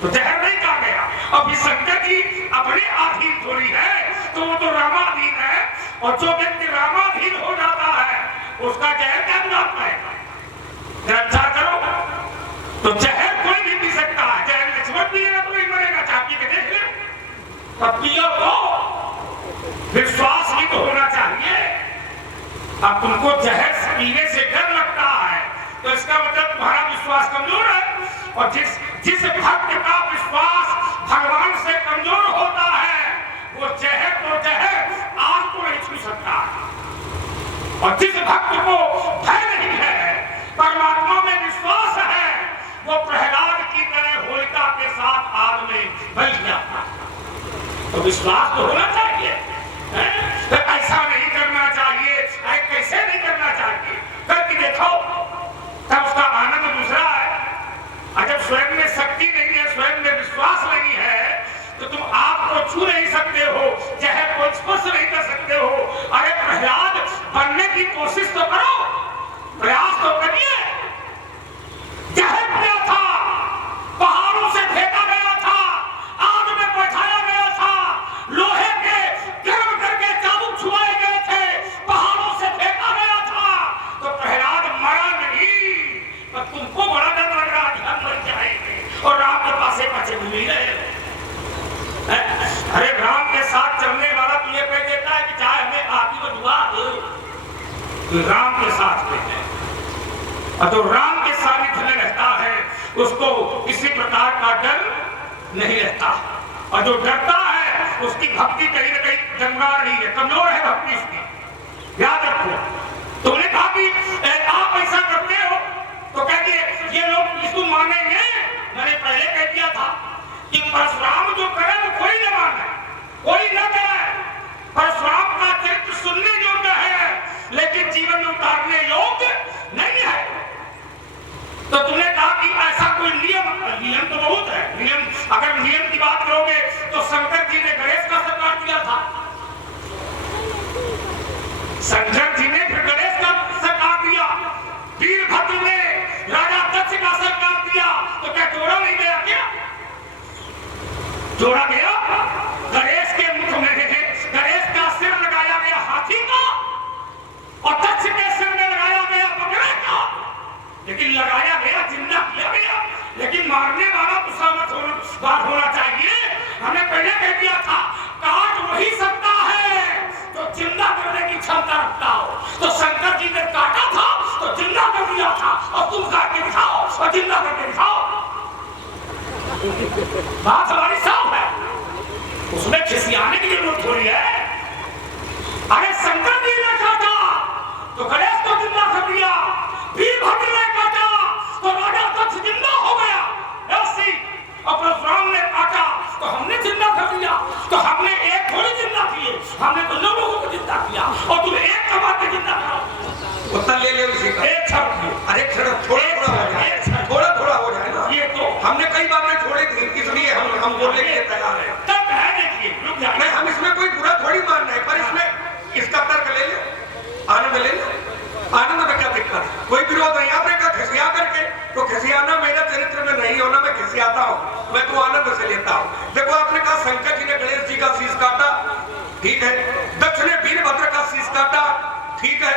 तो जहर नहीं खा गया। अब इस शंकर जी अपने अधीन थोड़ी है, तो वो तो रामाधीन है, और जो व्यक्ति रामाधीन हो जाता है उसका जहर क्या गुलाब पाएगा? अच्छा करो तो जहर कोई भी पी सकता है, जहर लक्ष्मण पिएगा तो नहीं मरेगा, चापी के देख ले। तब पियो तो विश्वास भी तो होना चाहिए। अब तुमको जहर पीने से डर लगता है तो इसका मतलब तुम्हारा विश्वास कमजोर है, और जिस भक्त का विश्वास भगवान से कमजोर होता है वो जहर तो जहर आग को नहीं छू सकता। और जिस भक्त को भय नहीं है, परमात्मा में विश्वास है, वो प्रहलाद की तरह होलिका के साथ आग में बल जाता है। तो विश्वास तो होना चाहिए, तो ऐसा नहीं करना चाहिए। कैसे नहीं करना चाहिए? करके देखो तब उसका आनंद दूसरा है। जब स्वयं में शक्ति नहीं है, स्वयं में विश्वास नहीं है, तो तुम आग को छू नहीं सकते हो, जहर को स्पर्श नहीं कर सकते हो। अरे प्रहलाद बनने की कोशिश तो करो, प्रयास तो करिए। जहर क्या था? पहाड़ों से फेंका गया था, आग में बैठाया गया था, लोहे के गर्म करके चाबुक छुआए गए थे, पहाड़ों से फेंका गया था। तो प्रहलाद मरा नहीं, पर तुमको बड़ा डर लग रहा है हम मर जाएंगे, और राम के पास बचे भी रहे। अरे राम के साथ चलने वाला तुझे कह देता है कि चाहे हमें आदि में डुबा दो, राम के साथ में है। और जो राम के सानिध्य में रहता है उसको किसी प्रकार का डर नहीं रहता, और जो डरता है उसकी भक्ति कहीं ना कहीं जंगला रही है, कमजोर है भक्ति उसकी। याद रखो, तुमने कहा कि आप ऐसा करते हो तो कहती ये लोग इसको मानेंगे। मैंने पहले कह दिया था कि परशुराम जो करे वो कोई न माने, कोई न करे। परशुराम का चरित्र सुनने योग्य है लेकिन जीवन में उतारने योग्य नहीं है। तो तुमने कहा कि ऐसा कोई नियम तो बहुत है। नियम, अगर नियम की बात करोगे तो शंकर जी ने गणेश का सत्कार किया था, शंकर जी ने फिर गणेश का सत्कार दिया, वीरभद्र ने राजा दक्ष का सत्कार दिया। तो क्या जोड़ा नहीं गया? क्या जोड़ा गया? गणेश के मुख में गणेश का सिर लगाया गया हाथी का, और दक्ष के सिर में लगाया गया बकरे का। लेकिन लगाया गया, जिंदा किया गया, लेकिन मारने वाला तो सामर्थ बात होना चाहिए। हमने पहले कह दिया था काट वही सकता है तो जिंदा करने की क्षमता रखता हो। तो शंकर जी ने काटा था तो जिंदा कर दिया था, और तुम काट के दिखाओ और जिंदा करके दिखाओ। बात हमारी साफ है, उसमें खिसियाने की जरूरत थोड़ी है। अरे शंकर जी ने काटा तो गणेश को जिंदा कर दिया, वीरभद्र ने काटा तो राजा दक्ष जिंदा हो गया, ऐसी। और परशुराम ने काटा तो हमने जिंदा कर दिया। तो हमने एक थोड़ी जिंदा किए, हमने तो 9 लोगों को जिंदा किया, और तुम एक कमा के जिंदा करो। उत्तर ले ले उसी का। एक क्षण, अरे थोड़ा थोड़ा हो जाए ना। ये तो हमने कई बातें छोड़ी थी, इसलिए हम बोलने के लिए तैयार हैं। तब है, देखिए रुक जाए। नहीं, हम इसमें कोई बुरा थोड़ी मान रहे, पर इसमें इसका तर्क ले लो, आनंद ले लो। आनंद में क्या दिक्कत है? कोई विरोध नहीं। आपने कहा खिसिया करके, तो खिसियाना मेरे चरित्र में नहीं होना, मैं खिसियाता हूँ, मैं तो आनंद से लेता हूँ। देखो, आपने कहा शंकर जी ने गणेश जी का शीश काटा, ठीक है। दक्ष ने वीरभद्र का शीश काटा, ठीक है।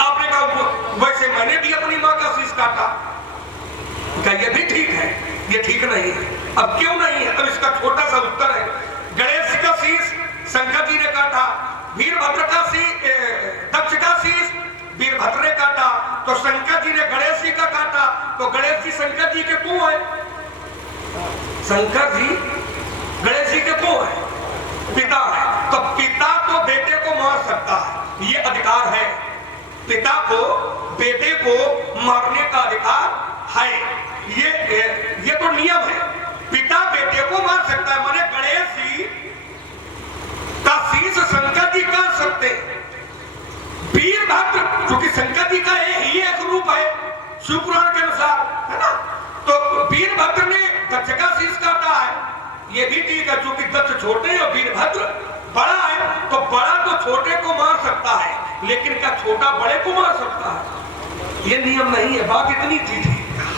आपने कहा वैसे मैंने भी अपनी माँ का शीश काटा, क्या ये भी ठीक है? ये ठीक नहीं है। अब क्यों नहीं है? अब इसका छोटा सा उत्तर है। गणेश जी का शीश शंकर जी ने काटा, वीरभद्र का शीश, दक्ष का शीश वीरभद्र ने काटा, तो शंकर जी ने गणेश जी का काटा, तो गणेश जी शंकर जी के क्यों है? शंकर जी गणेश जी के क्यों है? पिता है, तो पिता तो बेटे को मार सकता है, ये अधिकार है। पिता को बेटे को मारने का अधिकार है, ये तो नियम है। पिता बेटे को मार सकता है, माने गणेश जी का शीश शंकर जी कर सकते। वीरभद्र, क्योंकि शंकर जी का ही एक रूप है शिव पुराण के अनुसार, है ना। तो वीरभद्र ने दक्ष का शीश काटा है, ये भी ठीक है, क्योंकि दक्ष छोटे और वीरभद्र बड़ा है, तो बड़ा तो छोटे को मार सकता है, लेकिन क्या छोटा बड़े को मार सकता है? ये नियम नहीं है। बात इतनी चीज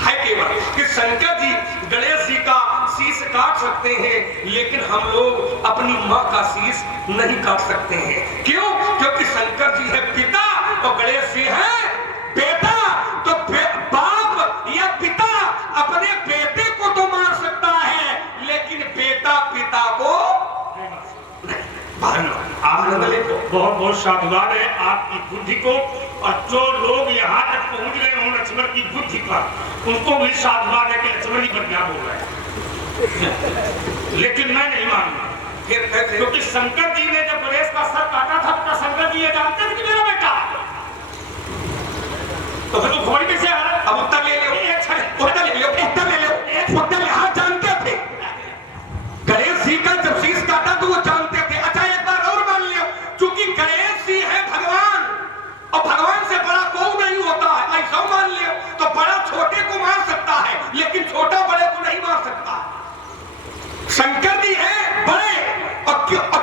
है केवल कि शंकर जी गणेश जी का काट सकते हैं, लेकिन हम लोग अपनी माँ का शीश नहीं काट सकते हैं। क्यों? क्योंकि शंकर जी है पिता और गणेश जी है बेटा। तो बाप या पिता अपने बेटे को तो मार सकता है, लेकिन बेटा पिता को आनंद ले। बहुत बहुत साधुवाद है आपकी बुद्धि को, और जो लोग यहाँ तक पहुँच गए हों लक्ष्मण की बुद्धि पर, उनको भी साधुवाद है कि लक्ष्मण ही बदनाम हो रहा है। लेकिन मैं नहीं मानूंगा, क्योंकि शंकर जी ने जब गणेश का सर काटा था तो शंकर जी ये जानते थे कि मेरा बेटा, तो फिर तो घोड़ी कैसे आ रहा है? अब उत्तर ले लो, उत्तर ले लो, उत्तर ले लो, उत्तर ले। हाँ, जानते थे गणेश जी का जब शीश काटा तो वो जानते थे। अच्छा एक बार और मान लियो, क्योंकि गणेश जी है भगवान और भगवान से बड़ा कोई नहीं होता है, ऐसा मान लियो। तो बड़ा छोटे को मार सकता है, लेकिन छोटा बड़े को नहीं मार सकता। शंकर जी है बड़े और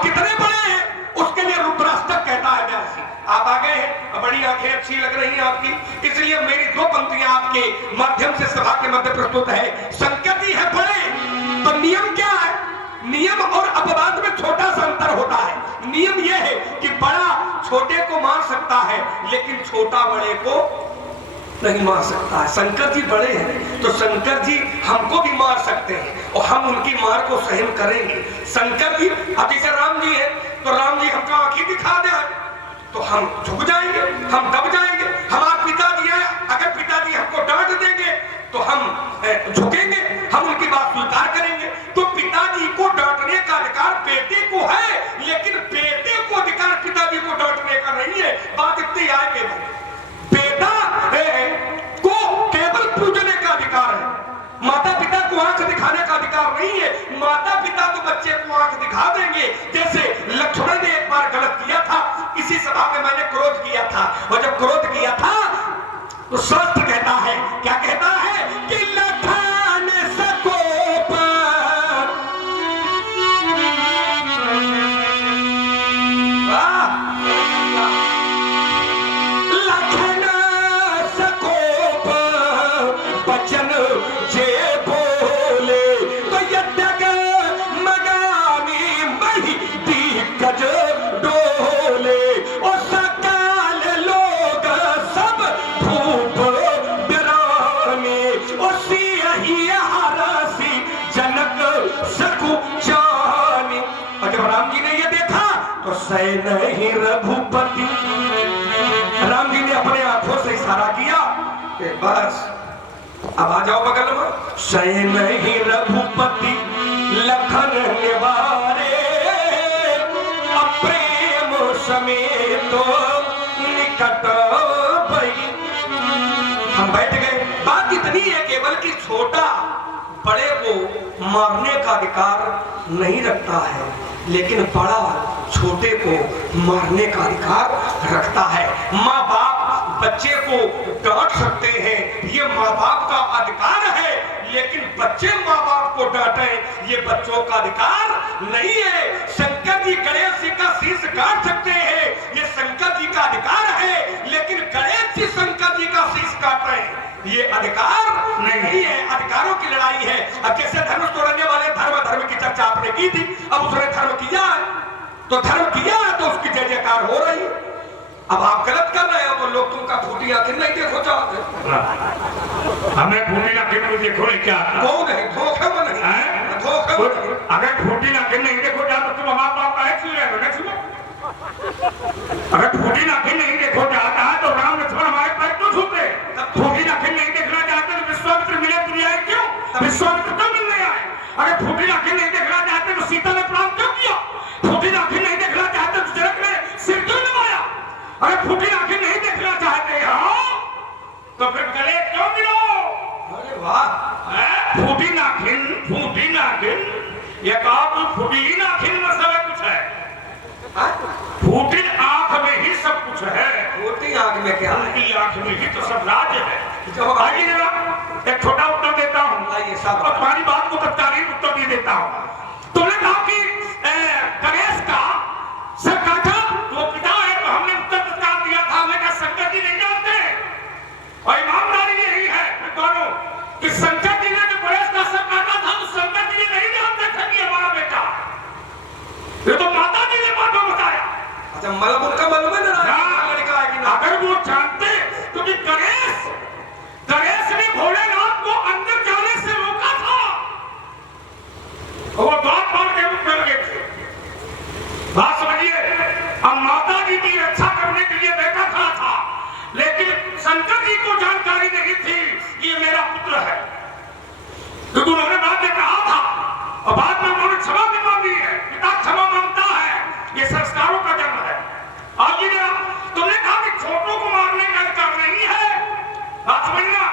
कितने बड़े हैं उसके लिए रुद्राष्टक कहता है व्यास जी। आप आ गए हैं, बड़ी आंखें अच्छी लग रही हैं आपकी, इसलिए मेरी दो पंक्तियां आपके माध्यम से सभा के मध्य प्रस्तुत है। शंकर जी है बड़े, तो नियम क्या है? नियम और अपवाद में छोटा सा अंतर होता है। नियम यह है कि बड़ा छोटे को मार सकता है, लेकिन छोटा बड़े को नहीं मार सकता है। शंकर जी बड़े हैं तो शंकर जी हमको भी मार सकते हैं और हम उनकी मार को सहन करेंगे। शंकर जी, अब जैसे राम जी है तो राम जी हमको आंखें दिखा दे तो हम झुक जाएंगे, हम दब जाएंगे। हमारे पिताजी है, अगर पिताजी हमको डांट देंगे तो हम झुकेंगे, हम उनकी बात स्वीकार करेंगे। तो पिताजी को डांटने का अधिकार बेटे को है, लेकिन बेटे को अधिकार पिताजी को डांटने का नहीं है। बात इतनी आए केवल बेटा को केवल पूजने का अधिकार है, माता पिता को आंख दिखाने का अधिकार नहीं है। माता पिता तो बच्चे को आंख दिखा देंगे, जैसे लक्ष्मण ने एक बार गलत किया था। इसी सभा में मैंने क्रोध किया था, और जब क्रोध किया था तो शास्त्र कहता है, क्या कहता है कि लखन सकोप लखन सकोप बचन जे बोले तो यज्ञ मगानी मही दिग्गज डोले। और सकाल लोग सब भूप बिराने, और सियहि हरसी जनक सकु जानी। और जब राम जी ने ये देखा तो सह नहीं रघुपति, राम जी ने अपने आंखों से इशारा किया कि बस अब आ जाओ बगल में। सह नहीं रघुपति लखन निवारे, प्रेम समेत निकट भई। हम बैठ गए। बात इतनी है केवल कि छोटा बड़े को मारने का अधिकार नहीं रखता है, लेकिन बड़ा छोटे को मारने का अधिकार रखता है। माँ बाप बच्चे को डांट सकते हैं, ये माँ बाप का अधिकार है, लेकिन बच्चे माँ बाप को डांटे ये बच्चों का अधिकार नहीं है। शंकर जी गणेश जी का शीश काट सकते हैं, ये शंकर जी का अधिकार है, लेकिन गणेश जी शंकर जी का शीश काट रहे हैं ये अधिकार नहीं है। अधिकारों की लड़ाई है। अब जैसे धर्म तोड़ने वाले धर्म की चर्चा आपने की थी, अब उसने धर्म किया तो धर्म किया तो उसकी जय जयकार हो रही है। अब आप गलत कर रहे हो तो लोग तुमका फूटी आंखें नहीं देखो चाहते। हमें फूटी आंखें को देखो क्या वो नहीं, धोखे में नहीं है, धोखे में नहीं। अगर फूटी आंखें नहीं देखो जा तो तुम हमारे बाप का है छू रहे हो ना। अगर फूटी आंखें नहीं देखो जाता है तो राम लक्ष्मण हमारे पैर क्यों छूते? फूटी आंखें नहीं देखना चाहते तो विश्वामित्र मिले दुनिया क्यों? विश्वामित्र क्यों मिलने आए? अगर फूटी आंखें नहीं देखना चाहते तो सीता ने प्रणाम क्यों किया? फूटी आंखें नहीं देखना चाहते तो जनक ने सिर क्यों नवाया? अगर फूटी आंखें नहीं देखना चाहते हो तो फिर गले क्यों मिलो? अरे वाह, फूटी नाखिन ये कहा तो फूटी नाखिन में सब कुछ है। फूटी आंख में ही सब कुछ है। फूटी आंख में क्या? उनकी आंख में ही तो सब राज है। आइए जरा एक छोटा उत्तर देता हूँ, आइए सब और तुम्हारी बात को तत्कालीन उत्तर भी देता हूँ। तुमने कहा कि गणेश का सर काटा तो पिता है, तो हमने उत्तर तत्काल दिया था। हमने कहा शंकर जी नहीं जानते, और ईमानदारी यही है दोनों कि शंकर जी ने जो गणेश का सर काटा था तो शंकर जी नहीं जानते। क्योंकि उन्होंने बाद में कहा था और बाद में उन्होंने क्षमा भी मांगी है। पिता क्षमा मांगता है, ये संस्कारों का जन्म है। आगे जरा तुमने कहा कि छोटों को मारने का अधिकार नहीं है, बात समझना।